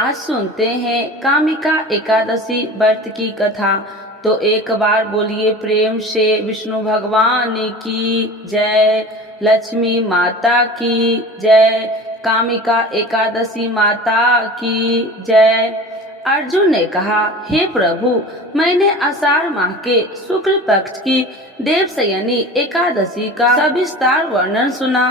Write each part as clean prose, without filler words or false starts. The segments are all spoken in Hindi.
आज सुनते हैं कामिका एकादशी व्रत की कथा। तो एक बार बोलिए प्रेम से विष्णु भगवान की जय, लक्ष्मी माता की जय, कामिका एकादशी माता की जय। अर्जुन ने कहा, हे प्रभु, मैंने आषाढ़ माह के शुक्ल पक्ष की देवशयनी एकादशी का सविस्तार वर्णन सुना।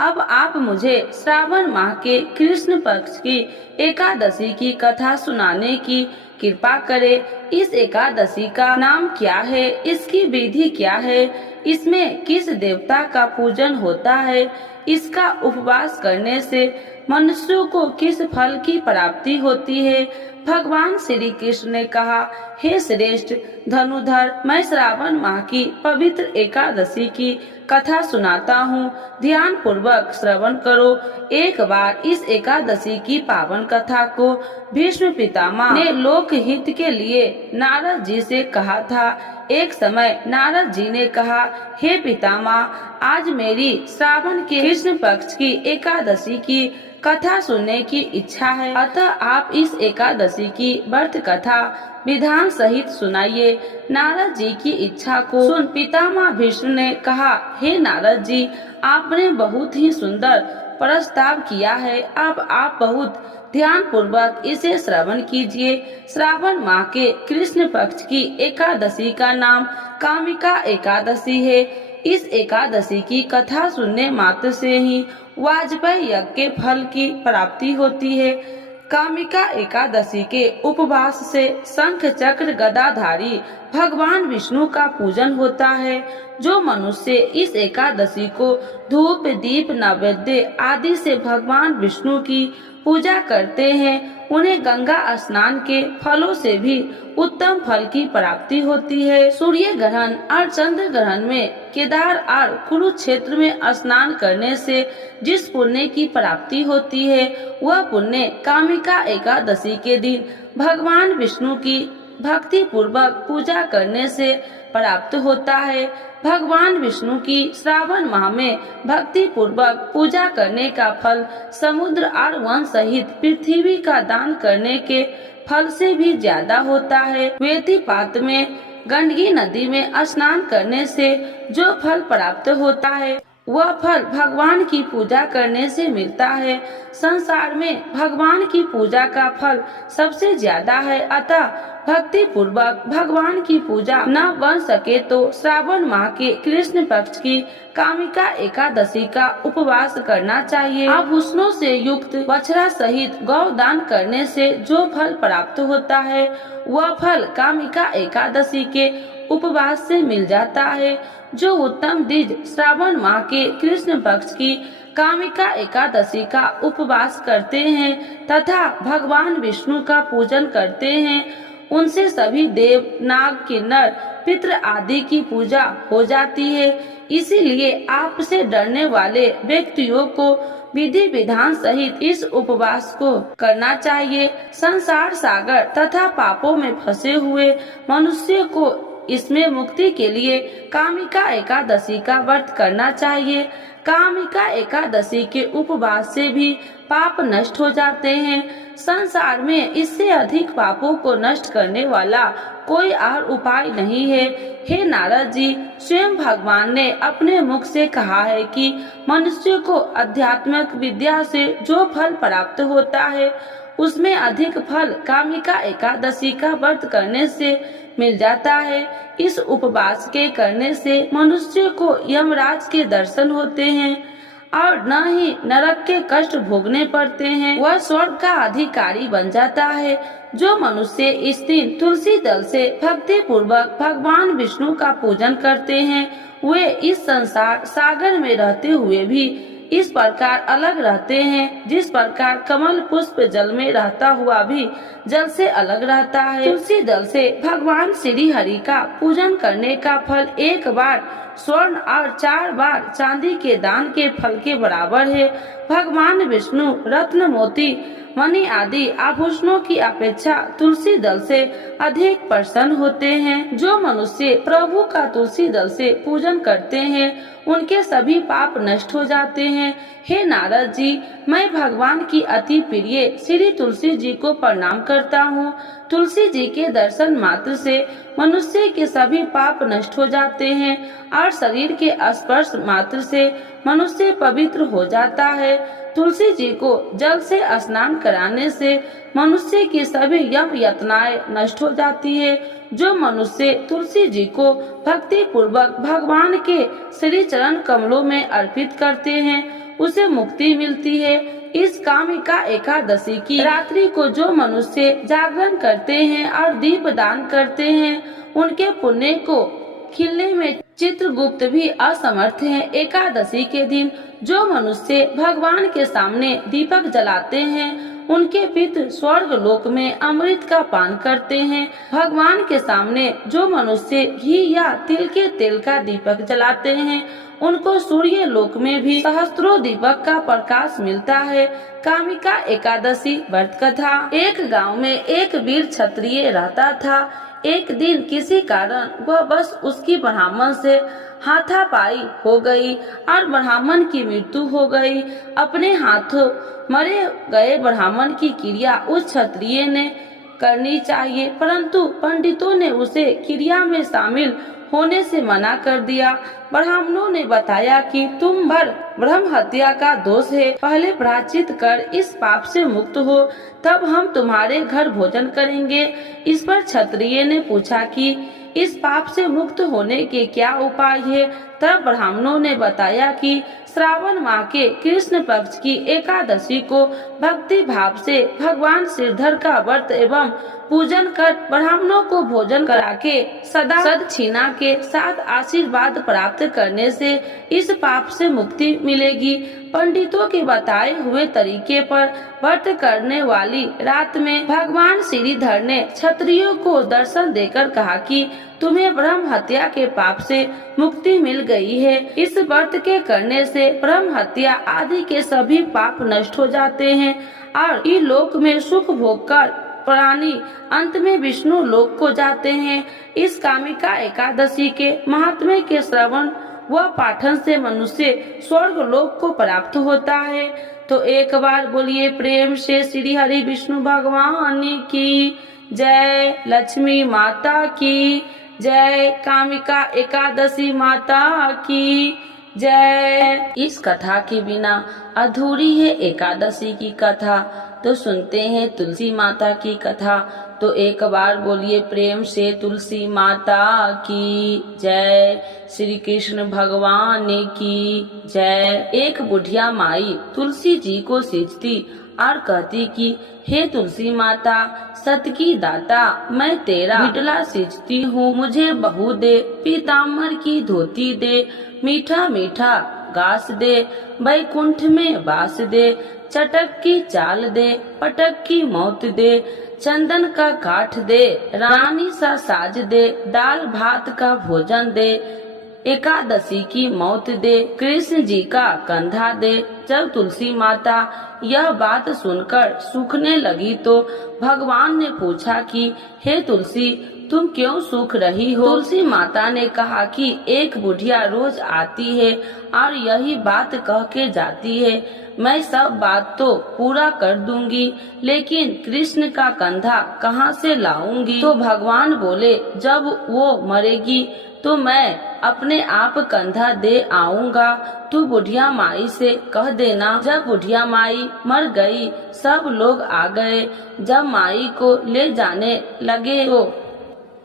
अब आप मुझे श्रावण माह के कृष्ण पक्ष की एकादशी की कथा सुनाने की कृपा करें। इस एकादशी का नाम क्या है, इसकी विधि क्या है, इसमें किस देवता का पूजन होता है, इसका उपवास करने से मनुष्यों को किस फल की प्राप्ति होती है। भगवान श्री कृष्ण ने कहा, हे श्रेष्ठ धनुधर, मैं श्रावण माह की पवित्र एकादशी की कथा सुनाता हूँ, ध्यान पूर्वक श्रवण करो। एक बार इस एकादशी की पावन कथा को भीष्म पितामह ने लोक हित के लिए नारद जी से कहा था। एक समय नारद जी ने कहा, हे पितामह, आज मेरी श्रावण के कृष्ण पक्ष की एकादशी की कथा सुनने की इच्छा है, अतः आप इस एकादशी की व्रत कथा विधान सहित सुनाइए। नारद जी की इच्छा को सुन पितामह भीष्म ने कहा, हे नारद जी, आपने बहुत ही सुंदर प्रस्ताव किया है। अब आप बहुत ध्यान पूर्वक इसे श्रवण कीजिए। श्रावण माह के कृष्ण पक्ष की एकादशी का नाम कामिका एकादशी है। इस एकादशी की कथा सुनने मात्र से ही वाजपेयी यज्ञ के फल की प्राप्ति होती है। कामिका एकादशी के उपवास से शंख चक्र गदाधारी भगवान विष्णु का पूजन होता है। जो मनुष्य इस एकादशी को धूप दीप नैवेद्य आदि से भगवान विष्णु की पूजा करते हैं, उन्हें गंगा स्नान के फलों से भी उत्तम फल की प्राप्ति होती है। सूर्य ग्रहण और चंद्र ग्रहण में केदार और कुरुक्षेत्र में स्नान करने से जिस पुण्य की प्राप्ति होती है, वह पुण्य कामिका एकादशी के दिन भगवान विष्णु की भक्ति पूर्वक पूजा करने से प्राप्त होता है। भगवान विष्णु की श्रावण माह में भक्ति पूर्वक पूजा करने का फल समुद्र और वन सहित पृथ्वी का दान करने के फल से भी ज्यादा होता है। वेदीपात में गंडकी नदी में स्नान करने से जो फल प्राप्त होता है, वह फल भगवान की पूजा करने से मिलता है। संसार में भगवान की पूजा का फल सबसे ज्यादा है, अतः भक्ति पूर्वक भगवान की पूजा न बन सके तो श्रावण माह के कृष्ण पक्ष की कामिका एकादशी का उपवास करना चाहिए। आभूषणों से युक्त बछड़ा सहित गौ दान करने से जो फल प्राप्त होता है, वह फल कामिका एकादशी के उपवास से मिल जाता है। जो उत्तम द्विज श्रावण माह के कृष्ण पक्ष की कामिका एकादशी का उपवास करते हैं तथा भगवान विष्णु का पूजन करते हैं, उनसे सभी देव नाग किन्नर पितृ आदि की पूजा हो जाती है। इसीलिए आपसे डरने वाले व्यक्तियों को विधि विधान सहित इस उपवास को करना चाहिए। संसार सागर तथा पापों में फंसे हुए मनुष्य को इसमें मुक्ति के लिए कामिका एकादशी का व्रत करना चाहिए। कामिका एकादशी के उपवास से भी पाप नष्ट हो जाते हैं। संसार में इससे अधिक पापों को नष्ट करने वाला कोई और उपाय नहीं है। हे नारद जी, स्वयं भगवान ने अपने मुख से कहा है कि मनुष्य को आध्यात्मिक विद्या से जो फल प्राप्त होता है, उसमें अधिक फल कामिका एकादशी का व्रत करने से मिल जाता है। इस उपवास के करने से मनुष्य को यमराज के दर्शन होते हैं और न ही नरक के कष्ट भोगने पड़ते हैं, वह स्वर्ग का अधिकारी बन जाता है। जो मनुष्य इस दिन तुलसी दल से भक्ति पूर्वक भगवान विष्णु का पूजन करते हैं, वे इस संसार सागर में रहते हुए भी इस प्रकार अलग रहते हैं, जिस प्रकार कमल पुष्प जल में रहता हुआ भी जल से अलग रहता है। तुलसी दल से भगवान श्री हरि का पूजन करने का फल एक बार स्वर्ण और 4 बार चांदी के दान के फल के बराबर है। भगवान विष्णु रत्न मोती मणि आदि आभूषणों की अपेक्षा तुलसी दल से अधिक प्रसन्न होते हैं। जो मनुष्य प्रभु का तुलसी दल से पूजन करते हैं उनके सभी पाप नष्ट हो जाते हैं। हे नारद जी, मैं भगवान की अति प्रिय श्री तुलसी जी को प्रणाम करता हूँ। तुलसी जी के दर्शन मात्र से मनुष्य के सभी पाप नष्ट हो जाते हैं और शरीर के स्पर्श मात्र से मनुष्य पवित्र हो जाता है। तुलसी जी को जल से स्नान कराने से मनुष्य की सभी यम यातनाएं नष्ट हो जाती है। जो मनुष्य तुलसी जी को भक्ति पूर्वक भगवान के श्री चरण कमलों में अर्पित करते हैं उसे मुक्ति मिलती है। इस कामिका एकादशी की रात्रि को जो मनुष्य जागरण करते हैं और दीप दान करते हैं उनके पुण्य को खिलने में चित्रगुप्त भी असमर्थ है। एकादशी के दिन जो मनुष्य भगवान के सामने दीपक जलाते हैं उनके पितृ स्वर्ग लोक में अमृत का पान करते हैं। भगवान के सामने जो मनुष्य घी या तिल के तेल का दीपक जलाते हैं उनको सूर्य लोक में भी सहस्त्रों दीपक का प्रकाश मिलता है। कामिका एकादशी व्रत कथा। एक गांव में एक वीर क्षत्रिय रहता था। एक दिन किसी कारण वह बस उसकी ब्राह्मण से हाथापाई हो गई और ब्राह्मण की मृत्यु हो गई। अपने हाथों मरे गए ब्राह्मण की क्रिया उस क्षत्रिय ने करनी चाहिए, परंतु पंडितों ने उसे क्रिया में शामिल होने से मना कर दिया। ब्राह्मणों ने बताया कि तुम पर ब्रह्म हत्या का दोष है, पहले प्रायश्चित कर इस पाप से मुक्त हो, तब हम तुम्हारे घर भोजन करेंगे। इस पर क्षत्रिय ने पूछा कि इस पाप से मुक्त होने के क्या उपाय है। तब ब्राह्मणों ने बताया कि श्रावण माह के कृष्ण पक्ष की एकादशी को भक्ति भाव से भगवान श्रीधर का व्रत एवं पूजन कर ब्राह्मणों को भोजन करा के सदा सदक्षिणा के साथ आशीर्वाद प्राप्त करने से इस पाप से मुक्ति मिलेगी। पंडितों के बताए हुए तरीके पर व्रत करने वाली रात में भगवान श्रीधर ने क्षत्रियों को दर्शन देकर कहा कि तुम्हें ब्रह्म हत्या के पाप से मुक्ति मिल गई है। इस व्रत के करने से ब्रह्म हत्या आदि के सभी पाप नष्ट हो जाते हैं और इलोक में सुख भोग कर प्राणी अंत में विष्णु लोक को जाते हैं। इस कामिका एकादशी के महात्म्य के श्रवण व पाठन से मनुष्य स्वर्ग लोक को प्राप्त होता है। तो एक बार बोलिए प्रेम से श्री हरि विष्णु भगवान की जय, लक्ष्मी माता की जय, कामिका एकादशी माता की जय। इस कथा के बिना अधूरी है एकादशी की कथा। तो सुनते हैं तुलसी माता की कथा। तो एक बार बोलिए प्रेम से तुलसी माता की जय, श्री कृष्ण भगवान की जय। एक बुढ़िया माई तुलसी जी को सींचती और कहती कि हे तुलसी माता, सत की दाता, मैं तेरा बिटला सींचती हूँ, मुझे बहू दे, पीताम्बर की धोती दे, मीठा मीठा घास दे, बैकुंठ में वास दे, चटक की चाल दे, पटक की मौत दे, चंदन का काठ दे, रानी सा साज दे, दाल भात का भोजन दे, एकादशी की मौत दे, कृष्ण जी का कंधा दे। जब तुलसी माता यह बात सुनकर सूखने लगी तो भगवान ने पूछा कि हे तुलसी, तुम क्यों सूख रही हो? तुलसी माता ने कहा कि एक बुढ़िया रोज आती है और यही बात कह के जाती है, मैं सब बात तो पूरा कर दूंगी, लेकिन कृष्ण का कंधा कहाँ से लाऊंगी? तो भगवान बोले, जब वो मरेगी तो मैं अपने आप कंधा दे आऊंगा, तू बुढ़िया माई से कह देना। जब बुढ़िया माई मर गई, सब लोग आ गए। जब माई को ले जाने लगे तो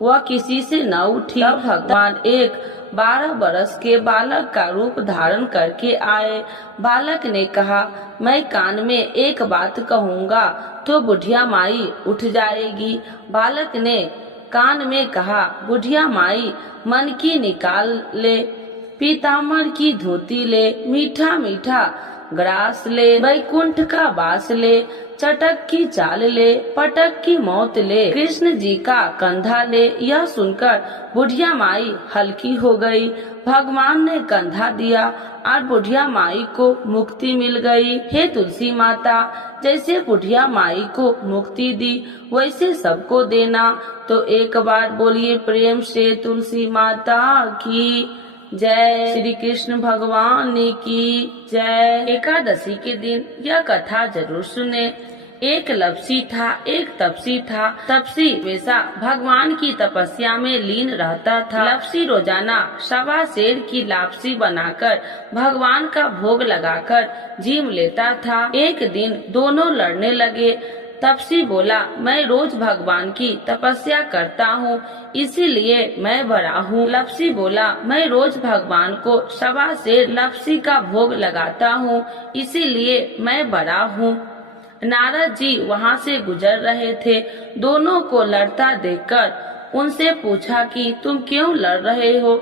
वह किसी से न उठी। तब भगवान एक 12 बरस के बालक का रूप धारण करके आए। बालक ने कहा, मैं कान में एक बात कहूँगा तो बुढ़िया माई उठ जाएगी। बालक ने कान में कहा, बुढ़िया माई मन की निकाल ले, पीताम्बर की धोती ले, मीठा मीठा ग्रास ले, बैकुंठ का वास ले, चटक की चाल ले, पटक की मौत ले, कृष्ण जी का कंधा ले। यह सुनकर बुढ़िया माई हल्की हो गई। भगवान ने कंधा दिया और बुढ़िया माई को मुक्ति मिल गई। हे तुलसी माता, जैसे बुढ़िया माई को मुक्ति दी वैसे सबको देना। तो एक बार बोलिए प्रेम से तुलसी माता की जय। श्री कृष्ण भगवान की जय। एकादशी के दिन यह कथा जरूर सुने। एक लपसी था, एक तपसी था। तपसी हमेशा भगवान की तपस्या में लीन रहता था। लपसी रोजाना 1.25 सेर की लापसी बनाकर भगवान का भोग लगाकर जीम लेता था। एक दिन दोनों लड़ने लगे। तपसी बोला, मैं रोज भगवान की तपस्या करता हूँ, इसीलिए मैं बड़ा हूँ। लपसी बोला, मैं रोज भगवान को 1.25 सेर लपसी का भोग लगाता हूँ, इसीलिए मैं बड़ा हूँ। नारद जी वहाँ से गुजर रहे थे। दोनों को लड़ता देखकर उनसे पूछा कि तुम क्यों लड़ रहे हो।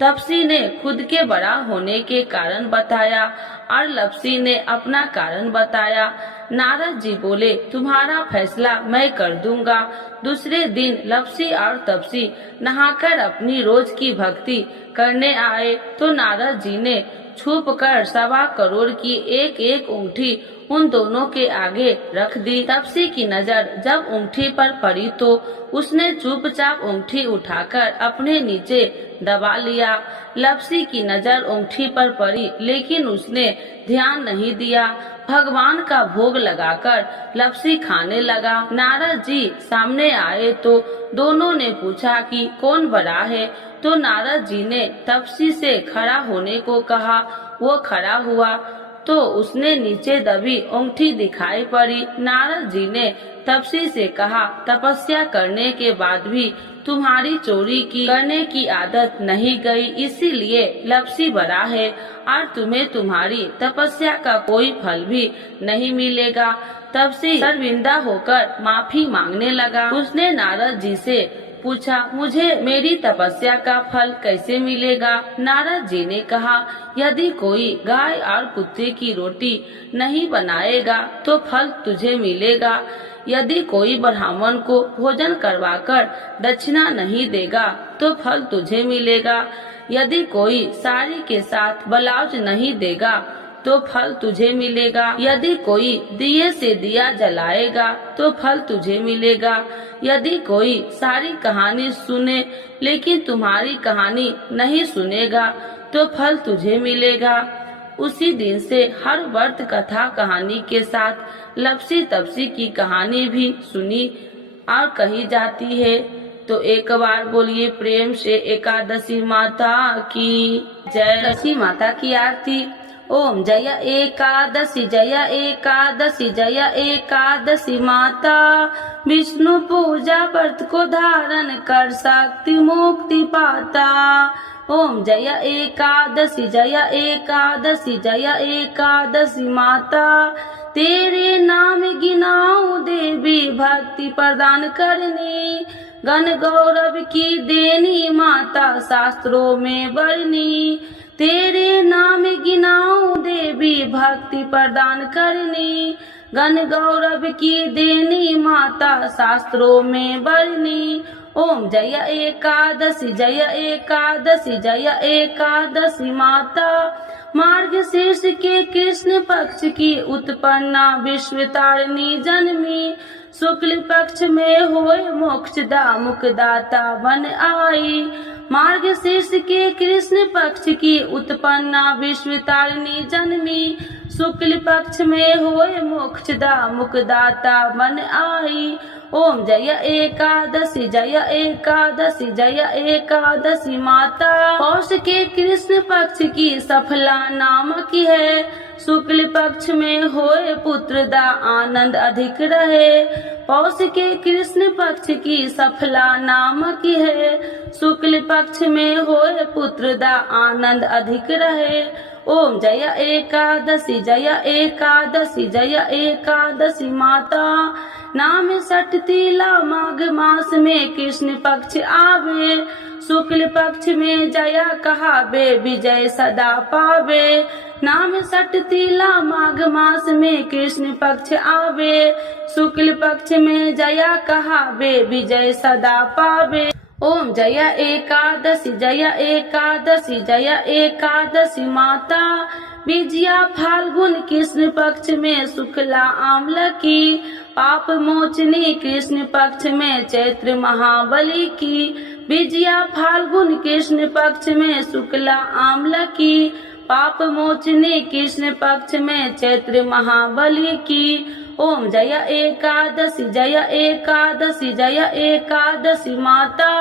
तपसी ने खुद के बड़ा होने के कारण बताया और लपसी ने अपना कारण बताया। नारद जी बोले, तुम्हारा फैसला मैं कर दूंगा। दूसरे दिन लपसी और तपसी नहाकर अपनी रोज की भक्ति करने आए तो नारद जी ने छुप कर 1.25 करोड़ की एक एक अंगूठी उन दोनों के आगे रख दी। तपसी की नजर जब अंगूठी पर पड़ी तो उसने चुपचाप अंगूठी उठाकर अपने नीचे दबा लिया। लपसी की नजर अंगूठी पर पड़ी लेकिन उसने ध्यान नहीं दिया। भगवान का भोग लगाकर लपसी खाने लगा। नारद जी सामने आए तो दोनों ने पूछा कि कौन बड़ा है। तो नारद जी ने तपसी से खड़ा होने को कहा। वो खड़ा हुआ तो उसने नीचे दबी अंगूठी दिखाई पड़ी। नारद जी ने तपसी से कहा, तपस्या करने के बाद भी तुम्हारी चोरी करने की आदत नहीं गई, इसीलिए लपसी बड़ा है और तुम्हें तुम्हारी तपस्या का कोई फल भी नहीं मिलेगा। तपसी शर्मिंदा होकर माफी मांगने लगा। उसने नारद जी से पूछा, मुझे मेरी तपस्या का फल कैसे मिलेगा। नारद जी ने कहा, यदि कोई गाय और कुत्ते की रोटी नहीं बनाएगा तो फल तुझे मिलेगा। यदि कोई ब्राह्मण को भोजन करवाकर दक्षिणा नहीं देगा तो फल तुझे मिलेगा। यदि कोई साड़ी के साथ ब्लाउज नहीं देगा तो फल तुझे मिलेगा। यदि कोई दिए से दिया जलाएगा तो फल तुझे मिलेगा। यदि कोई सारी कहानी सुने लेकिन तुम्हारी कहानी नहीं सुनेगा तो फल तुझे मिलेगा। उसी दिन से हर व्रत कथा कहानी के साथ लपसी तपसी की कहानी भी सुनी और कही जाती है। तो एक बार बोलिए प्रेम से एकादशी माता की जय। एकादशी माता की आरती। ओम जय एकादशी जय एकादशी जय एकादशी माता। विष्णु पूजा व्रत को धारण कर शक्ति मुक्ति पाता। ओम जय एकादशी जय एकादशी जय एकादशी माता। तेरे नाम गिनाऊं देवी भक्ति प्रदान करनी। गण गौरव की देनी माता शास्त्रों में वर्णी। तेरे नाम गिनाऊं देवी भक्ति प्रदान करनी। गण गौरव की देनी माता शास्त्रों में वर्णी। ओम जय एकादशी जय एकादशी जय एकादशी माता। मार्गशीर्ष के कृष्ण पक्ष की उत्पन्ना विश्व तारिणी जन्मी। शुक्ल पक्ष में होए मोक्षदा मुक्तिदाता बन आई। मार्गशीर्ष के कृष्ण पक्ष की उत्पन्ना विश्व तारिणी जन्मी। शुक्ल पक्ष में होए मोक्षदा मुक्तिदाता बन आई। ओम जय एकादशी जय एकादशी जय एकादशी माता। पौष के कृष्ण पक्ष की सफला नामक है। शुक्ल पक्ष में होए पुत्रदा आनंद अधिक रहे। पौष के कृष्ण पक्ष की सफला नामक है। शुक्ल पक्ष में होए पुत्रदा आनंद अधिक रहे। ओम जय एकादशी जय एकादशी जय एकादशी माता। नाम सठ तिला माघ मास में कृष्ण पक्ष आवे। शुक्ल पक्ष में जया कहावे विजय सदा पावे। नाम सठ तिला माघ मास में कृष्ण पक्ष आवे। शुक्ल पक्ष में जया कहावे विजय सदा पावे। ओम जय एकादशी जय एकादशी जय एकादशी माता विजया फाल्गुन कृष्ण पक्ष में शुक्ला आम्ल की पाप मोचनी कृष्ण पक्ष में चैत्र महाबली की विजया फाल्गुन कृष्ण पक्ष में शुक्ला आम्ल की पाप मोचनी कृष्ण पक्ष में चैत्र महाबली की ओम जय एकादशी जय एकादशी जय एकादशी माता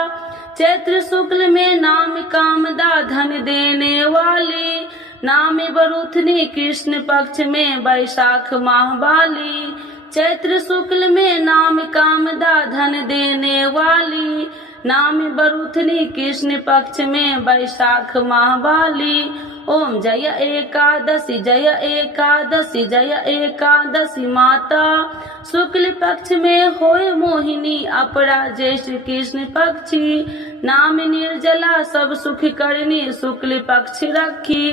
चैत्र शुक्ल में नाम कामदा धन देने वाली नाम बरुथनी कृष्ण पक्ष में वैशाख माह वाली चैत्र शुक्ल में नाम कामदा धन देने वाली नाम बरुथनी कृष्ण पक्ष में वैशाख माह वाली ओम जय एकादशी जय एकादशी जय एकादशी माता शुक्ल पक्ष में होय मोहिनी अपरा ज्येष्ठ कृष्ण पक्षी नाम निर्जला सब सुख करनी शुक्ल पक्ष रखी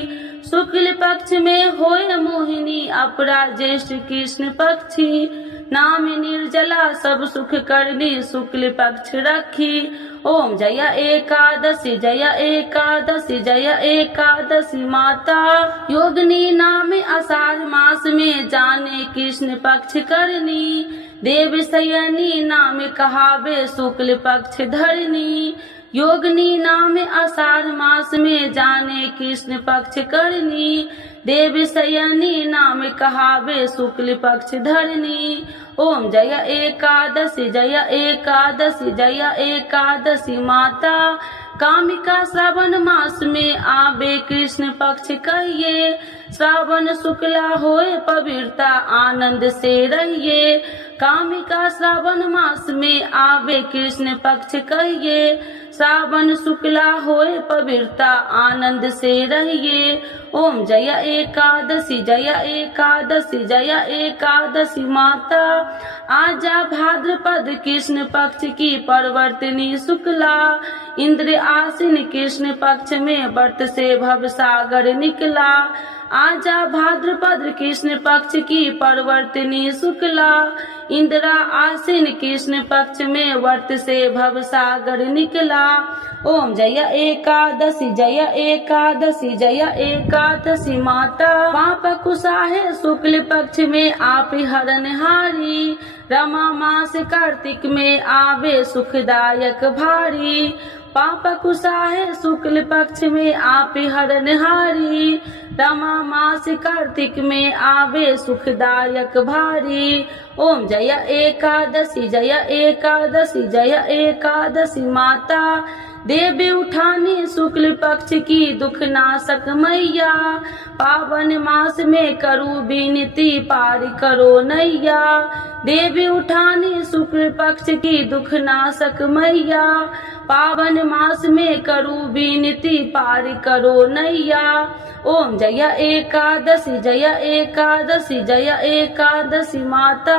शुक्ल पक्ष में होय मोहिनी अपरा ज्येष्ठ कृष्ण पक्षी नाम निर्जला सब सुख करनी शुक्ल पक्ष रखी ओम जय एकादशी जय एकादशी जय एकादशी माता योगिनी नाम आषाढ़ मास में जाने कृष्ण पक्ष करनी देव शयनी नाम कहावे शुक्ल पक्ष धरनी योगिनी नाम आषाढ़ मास में जाने कृष्ण पक्ष करनी देव शयनी नाम कहावे शुक्ल पक्ष धरनी ओम जय एकादशी जय एकादशी जय एकादशी माता कामिका श्रावण मास में आवे कृष्ण पक्ष कहिए श्रावण शुक्ला होए पवित्रता आनंद से रहिए कामिका श्रावण मास में आवे कृष्ण पक्ष कहिए श्रावण शुक्ला होए पवित्रता आनंद से रहिए ओम जय एकादशी जय एकादशी जय एकादशी माता आजा भाद्रपद कृष्ण पक्ष की परवर्तनी शुक्ला इंद्र आसीन कृष्ण पक्ष में व्रत से भव सागर निकला आजा भाद्रपद कृष्ण पक्ष की परवर्तनी शुक्ला इंद्रा आसीन कृष्ण पक्ष में व्रत से भव सागर निकला ओम जय एकादशी जय एकादशी जय एकादशी माता पाप कुशाहे शुक्ल पक्ष में आप हरनहारी रमा मास कार्तिक में आवे सुखदायक भारी पाप कुशाहे शुक्ल पक्ष में आप हरनहारी रमा मास कार्तिक में आवे सुखदायक भारी ओम जय एकादशी जय एकादशी जय एकादशी माता देवी उठानी शुक्ल पक्ष की दुख नाशक मैया पावन मास में करू विनती पार करो नैया देवी उठानी शुक्ल पक्ष की दुख नाशक मैया पावन मास में करू विनती पार करो नैया ओम जय एकादशी जय एकादशी जय एकादशी माता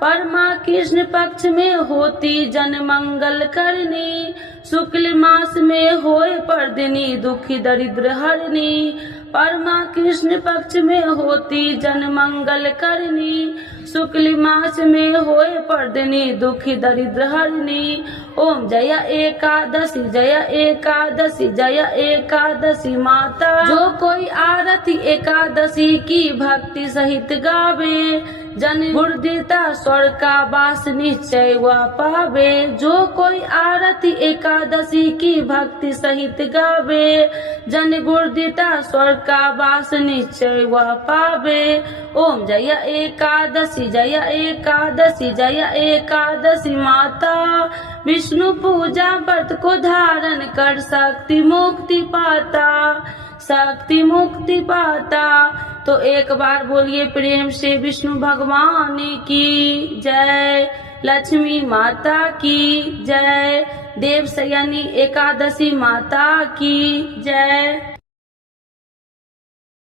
परमा कृष्ण पक्ष में होती जन मंगल करनी शुक्ल मास में होए पर्दिनी दुखी दरिद्र हरनी परमा कृष्ण पक्ष में होती जन मंगल करनी शुक्ल मास में होए पर्दिनी दुखी दरिद्र हरनी ओम जय एकादशी जय एकादशी जय एकादशी माता जो कोई आरती एकादशी की भक्ति सहित गावे जन गुरुदेवता स्वर्ग का वास निश्चय वह पावे जो कोई आरती एकादशी की भक्ति सहित गावे जन गुरुदेवता स्वर्ग का वास निश्चय वह पावे ओम जय एकादशी जय एकादशी जय एकादशी माता विष्णु पूजा व्रत को धारण कर शक्ति मुक्ति पाता शक्ति मुक्ति पाता। तो एक बार बोलिए प्रेम से विष्णु भगवान की जय, लक्ष्मी माता की जय, देव शयनी एकादशी माता की जय।